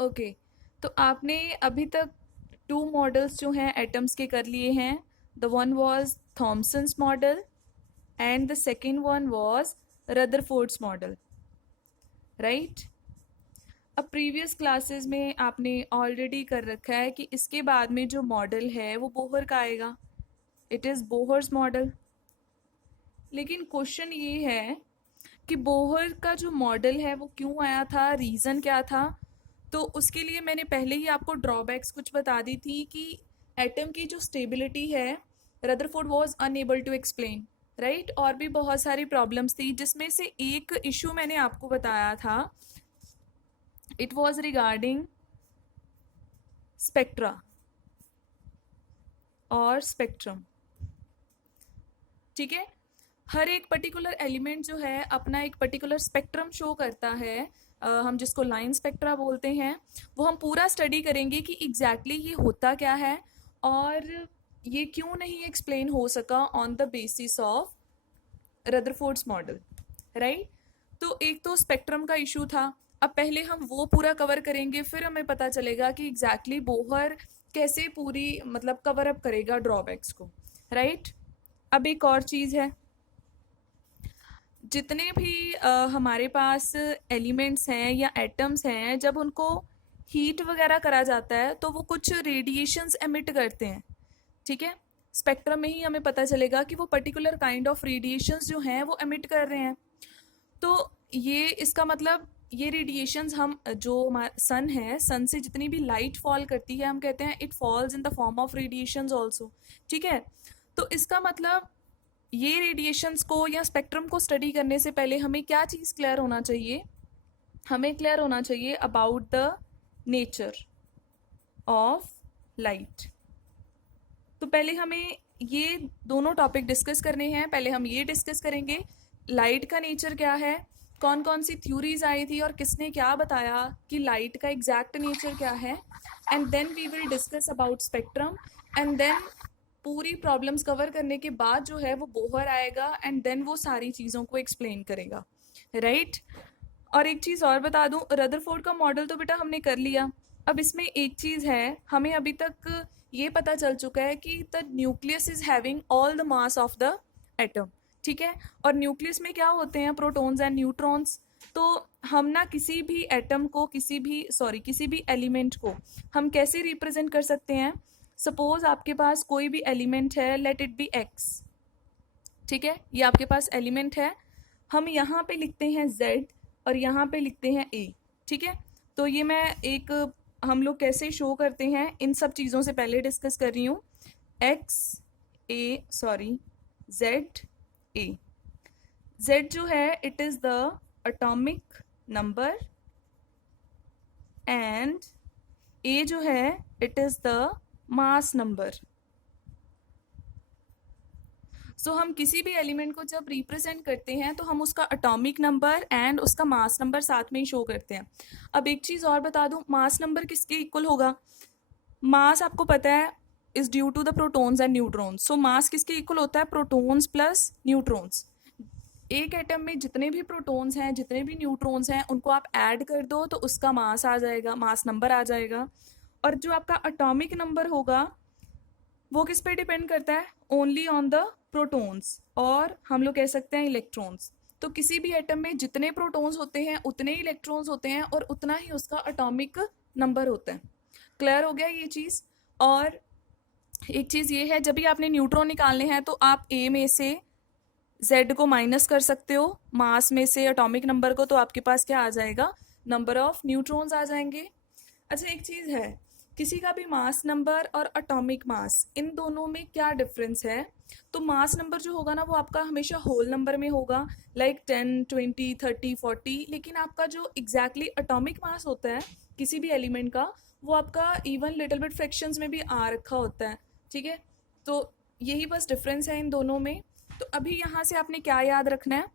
Okay, तो आपने अभी तक टू मॉडल्स जो हैं एटम्स के कर लिए हैं. The one was Thomson's model and the second one was Rutherford's model, right. अब प्रीवियस क्लासेस में आपने ऑलरेडी कर रखा है कि इसके बाद में जो मॉडल है वो बोहर का आएगा. It is Bohr's model. लेकिन क्वेश्चन ये है कि बोहर का जो मॉडल है वो क्यों आया था, रीज़न क्या था. तो उसके लिए मैंने पहले ही आपको ड्रॉबैक्स कुछ बता दी थी कि एटम की जो स्टेबिलिटी है Rutherford was unable to explain, right. और भी बहुत सारी प्रॉब्लम्स थी जिसमें से एक इशू मैंने आपको बताया था. इट वाज रिगार्डिंग स्पेक्ट्रा और स्पेक्ट्रम. ठीक है. हर एक पर्टिकुलर एलिमेंट जो है अपना एक पर्टिकुलर स्पेक्ट्रम शो करता है. हम जिसको लाइन स्पेक्ट्रा बोलते हैं, वो हम पूरा स्टडी करेंगे कि एग्जैक्टली ये होता क्या है और ये क्यों नहीं एक्सप्लेन हो सका on the basis of Rutherford's model, right. तो एक तो स्पेक्ट्रम का इशू था. अब पहले हम वो पूरा कवर करेंगे, फिर हमें पता चलेगा कि एग्जैक्टली बोहर कैसे पूरी मतलब कवर अप करेगा ड्रॉबैक्स को, राइट. अब एक और चीज़ है, जितने भी हमारे पास एलिमेंट्स हैं या एटम्स हैं, जब उनको हीट वगैरह करा जाता है तो वो कुछ रेडिएशंस एमिट करते हैं. ठीक है. स्पेक्ट्रम में ही हमें पता चलेगा कि वो पर्टिकुलर काइंड ऑफ रेडिएशंस जो हैं वो एमिट कर रहे हैं. तो ये इसका मतलब ये रेडिएशंस हम जो सन है, सन से जितनी भी लाइट फॉल करती है हम कहते हैं it falls in the form of radiations also. ठीक है. तो इसका मतलब ये रेडिएशंस को या स्पेक्ट्रम को स्टडी करने से पहले हमें क्या चीज़ क्लियर होना चाहिए, हमें क्लियर होना चाहिए about the nature of light. तो पहले हमें ये दोनों टॉपिक डिस्कस करने हैं. पहले हम ये डिस्कस करेंगे लाइट का नेचर क्या है, कौन कौन सी थ्योरीज आई थी और किसने क्या बताया कि लाइट का एग्जैक्ट नेचर क्या है. And then we will discuss about spectrum. And then पूरी प्रॉब्लम्स कवर करने के बाद जो है वो बोहर आएगा एंड देन वो सारी चीज़ों को एक्सप्लेन करेगा, राइट. और एक चीज़ और बता दूं, रदरफोर्ड का मॉडल तो बेटा हमने कर लिया. अब इसमें एक चीज़ है, हमें अभी तक ये पता चल चुका है कि the nucleus is having all the mass of the atom. ठीक है. और न्यूक्लियस में क्या होते हैं, प्रोटॉन्स एंड न्यूट्रॉन्स. तो हम ना किसी भी एटम को, किसी भी एलिमेंट को हम कैसे रिप्रेजेंट कर सकते हैं. सपोज आपके पास कोई भी एलिमेंट है, लेट इट बी एक्स. ठीक है. ये आपके पास एलिमेंट है, हम यहाँ पे लिखते हैं z और यहाँ पे लिखते हैं a. ठीक है. तो ये मैं एक हम लोग कैसे शो करते हैं इन सब चीज़ों से पहले डिस्कस कर रही हूँ. z जो है it is the atomic number and a जो है it is the mass number. So हम किसी भी एलिमेंट को जब रिप्रेजेंट करते हैं तो हम उसका एटॉमिक नंबर एंड उसका मास नंबर साथ में ही शो करते हैं. अब एक चीज़ और बता दूं, मास नंबर किसके इक्वल होगा. मास आपको पता है is due to the protons and neutrons. So mass किसके इक्वल होता है, प्रोटॉन्स प्लस न्यूट्रॉन्स. एक एटम में जितने भी प्रोटॉन्स हैं, जितने भी न्यूट्रॉन्स हैं, उनको आप ऐड कर दो तो उसका मास आ जाएगा, मास नंबर आ जाएगा. और जो आपका एटॉमिक नंबर होगा वो किस पे डिपेंड करता है, ओनली ऑन द प्रोटॉन्स, और हम लोग कह सकते हैं इलेक्ट्रॉन्स. तो किसी भी एटम में जितने प्रोटॉन्स होते हैं उतने ही इलेक्ट्रॉन्स होते हैं और उतना ही उसका एटॉमिक नंबर होता है. क्लियर हो गया ये चीज़. और एक चीज़ ये है, जब भी आपने न्यूट्रॉन निकालने हैं तो आप ए में से जेड को माइनस कर सकते हो, मास में से एटॉमिक नंबर को, तो आपके पास क्या आ जाएगा, नंबर ऑफ न्यूट्रॉन्स आ जाएंगे. अच्छा एक चीज़ है, किसी का भी मास नंबर और एटॉमिक मास इन दोनों में क्या डिफरेंस है. तो मास नंबर जो होगा ना वो आपका हमेशा होल नंबर में होगा, लाइक 10, 20, 30, 40. लेकिन आपका जो एग्जैक्टली एटॉमिक मास होता है किसी भी एलिमेंट का, वो आपका इवन लिटिल बिट फ्रैक्शंस में भी आ रखा होता है. ठीक है. तो यही बस डिफरेंस है इन दोनों में. तो अभी यहाँ से आपने क्या याद रखना है,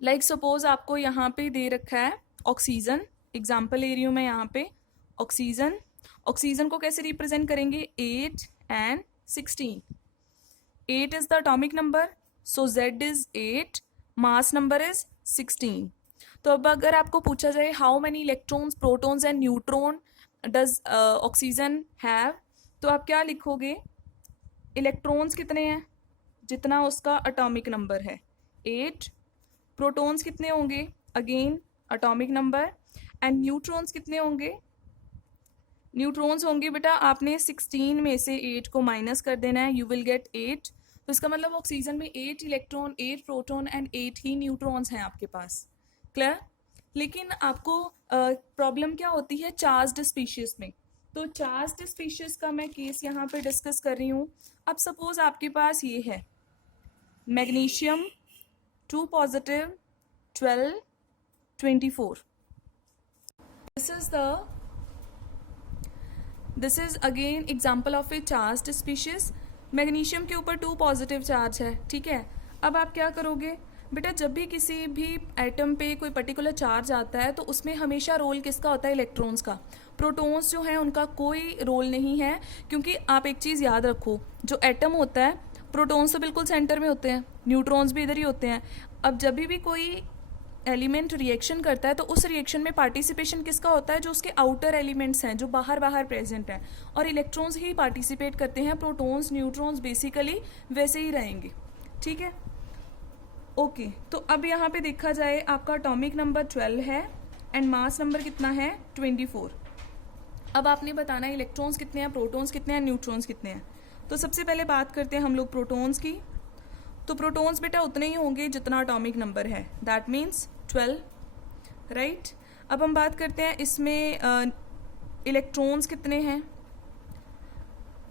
लाइक सपोज आपको यहाँ पे दे रखा है ऑक्सीजन. एग्जाम्पल ले रही हूँ मैं यहाँ पे. ऑक्सीजन, ऑक्सीजन को कैसे रिप्रेजेंट करेंगे, 8 and 16. 8 is the atomic number, so Z is 8, mass number is 16. तो अब अगर आपको पूछा जाए how many electrons protons and neutron does oxygen have, तो आप क्या लिखोगे? इलेक्ट्रॉन्स कितने हैं? जितना उसका एटॉमिक नंबर है 8। प्रोटॉन्स कितने होंगे? Again atomic number. And neutrons कितने होंगे? न्यूट्रॉन्स होंगे बेटा, आपने 16 में से 8 को माइनस कर देना है, यू विल गेट 8। तो इसका मतलब ऑक्सीजन में 8 electron, 8 proton and 8 he neutrons हैं आपके पास। क्लियर? लेकिन आपको प्रॉब्लम क्या होती है चार्ज्ड स्पीशीज में। तो चार्ज्ड स्पीशीज का मैं केस यहाँ पे डिस्कस कर रही हूँ। अब सपोज आपके पास ये है magnesium 2 positive 12 24। This is again example of A charged species. Magnesium के ऊपर 2 पॉजिटिव चार्ज है, ठीक है। अब आप क्या करोगे बेटा, जब भी किसी भी एटम पे कोई पर्टिकुलर चार्ज आता है तो उसमें हमेशा रोल किसका होता है? इलेक्ट्रॉन्स का। प्रोटॉन्स जो हैं उनका कोई रोल नहीं है, क्योंकि आप एक चीज़ याद रखो, जो एटम होता है प्रोटॉन्स तो बिल्कुल सेंटर में होते हैं, न्यूट्रॉन्स भी इधर ही होते हैं। अब जब भी कोई एलिमेंट रिएक्शन करता है तो उस रिएक्शन में पार्टिसिपेशन किसका होता है? जो उसके आउटर एलिमेंट्स हैं, जो बाहर बाहर प्रेजेंट हैं, और इलेक्ट्रॉन्स ही पार्टिसिपेट करते हैं। प्रोटॉन्स न्यूट्रॉन्स बेसिकली वैसे ही रहेंगे, ठीक है। ओके, तो अब यहाँ पे देखा जाए आपका एटॉमिक नंबर 12 है एंड मास नंबर कितना है? 24। अब आपने बताना है इलेक्ट्रॉन्स कितने हैं, प्रोटॉन्स कितने हैं, न्यूट्रॉन्स कितने हैं। तो सबसे पहले बात करते हैं हम लोग प्रोटॉन्स की। तो प्रोटॉन्स बेटा उतने ही होंगे जितना एटॉमिक नंबर है, दैट मीन्स 12, राइट। अब हम बात करते हैं इसमें इलेक्ट्रॉन्स कितने हैं।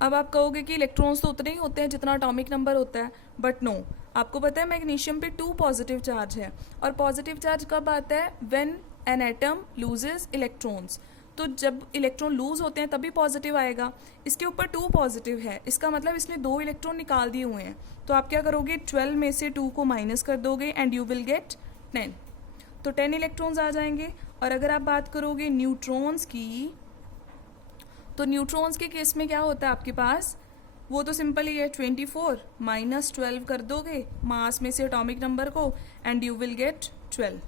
अब आप कहोगे कि इलेक्ट्रॉन्स तो उतने ही होते हैं जितना एटॉमिक नंबर होता है, बट नो। आपको पता है मैग्नीशियम पे 2 पॉजिटिव चार्ज है, और पॉजिटिव चार्ज कब आता है? When an atom loses electrons. तो जब इलेक्ट्रॉन लूज होते हैं तभी पॉजिटिव आएगा। इसके ऊपर 2 पॉजिटिव है, इसका मतलब इसने 2 इलेक्ट्रॉन निकाल दिए हुए हैं। तो आप क्या करोगे? 12 में से 2 को माइनस कर दोगे एंड यू विल गेट 10। तो 10 इलेक्ट्रॉन्स आ जाएंगे। और अगर आप बात करोगे न्यूट्रॉन्स की, तो न्यूट्रॉन्स के केस में क्या होता है आपके पास? वो तो सिंपल ही है, 24 माइनस 12 कर दोगे मास में से एटॉमिक नंबर को and you will get 12।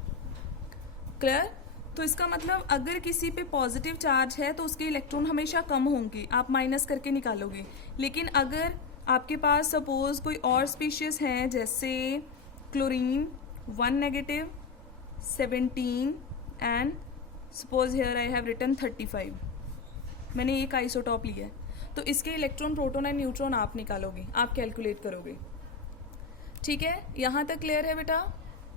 Clear? तो इसका मतलब अगर किसी पे पॉजिटिव चार्ज है तो उसके इलेक्ट्रॉन हमेशा कम होंगे, आप माइनस करके निकालोगे। लेकिन अगर आपके पास सपोज कोई और स्पीशीज हैं जैसे chlorine 1 negative 17 and suppose here I have written 35, मैंने एक आइसोटॉप लिया है, तो इसके इलेक्ट्रॉन प्रोटॉन एंड न्यूट्रॉन आप निकालोगे, आप कैलकुलेट करोगे। ठीक है, यहाँ तक क्लियर है बेटा?